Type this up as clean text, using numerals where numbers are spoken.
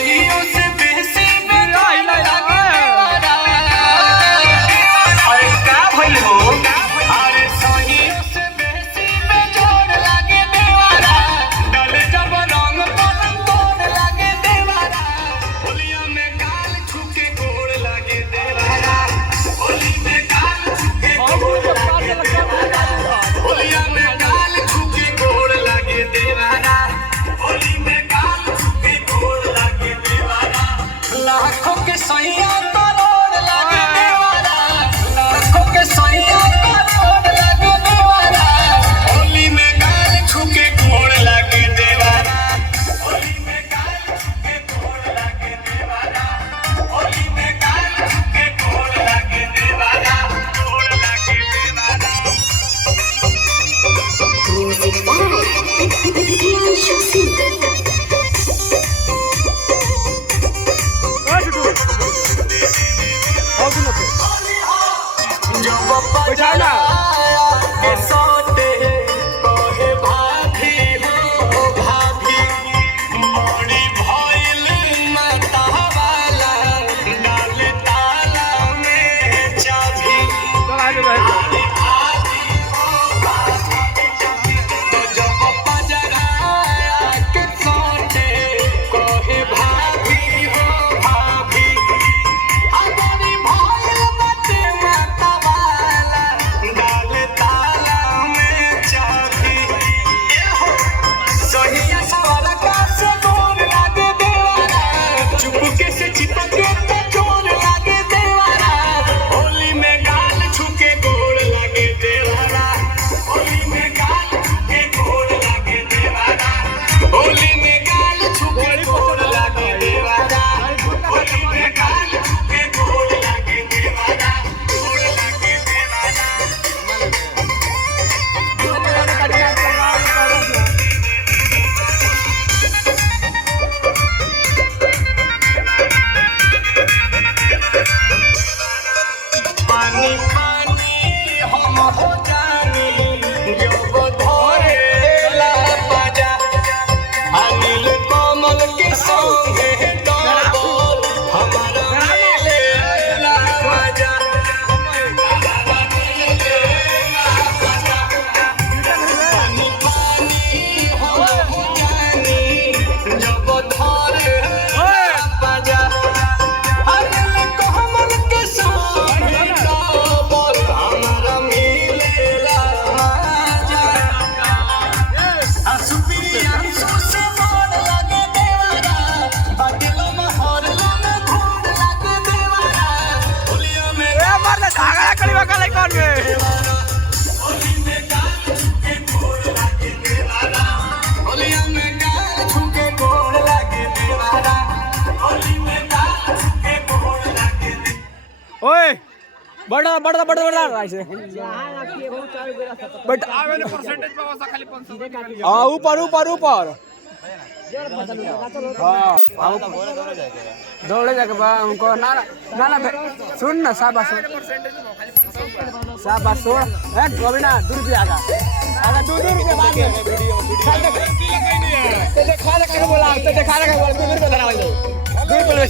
सहियों से बेसी बेजोड़ लागे देवारा। अरे का भइल हो? अरे सहियों से बेसी बेजोड़ लागे देवारा। डाले जब रंग पलंग तोड़ लागे देवारा। होलिया में गाल छुके गोड़ लागे देवारा। होली में गाल छुके गोड़ लागे देवारा। होलिया में गाल छुके गोड़ लागे देवारा। होली में गाल छुके गोड़ लागे देवारा। लाखों के सैया करोड़ लागे देवारा। लाखों के सैया करोड़ लागे देवारा। होली में गाल छुके गोड़ लागे देवारा। होली में गाल छुके गोड़ लागे देवारा। होली में गाल छुके गोड़ लागे देवारा। गोड़ लागे देवारा। Music by Priyanshu Singh. जब बजाना के सोते कहे भाभी हो भाभी। मोड़ी भइल माता वाला डाल ताला में चाभी। तो जब बजाना के सोते कहे भाभी हो भाभी। अगरी भइल बाटे माता वाला डाल ताला में चाभी। सहिया स्वर्गा से गोर लागे देवारा। चुपके से चिपके पे चोर लागे देवारा। होली में गाल छुके गोड़ लागे देवारा। होली में गाल छुके गोड़ लागे देवारा। होली में गाल छुके गोड़ लागे देवारा। होली में गाल छुके गोड़ लागे देवारा। गोड़ लागे देवारा। पानी खानी हम हो जानी जब धरेला बाजा। अनिल कमल के संगे डबल हमारा मिलेला मजा। पानी पानी हम हो जानी जब धरेला बाजा। अनिल कमल के संगे डबल हमारा मिलेला मजा। आसुपियांसु से मोड़ लागे देवारा। बादलों में हरलों में घोड़ लागे देवारा। होलिया में देवारा। होली में गाल छुके गोड़ लागे देवारा। होलिया में गाल छुके गोड़ लागे देवारा। होली में गाल छुके गोड़ लागे देवारा। ओए बड़ा बड़ा बड़ा बड़ा ऐसे बट हाँ ऊपर ऊपर ऊपर हाँ दौड़े जाके बा हमको ना ना ना सुन ना शाबाश शाबाश छोड़ कभी ना 2 रुपया आगा 2 रुपया बाद में खा ले बोला 2 रुपया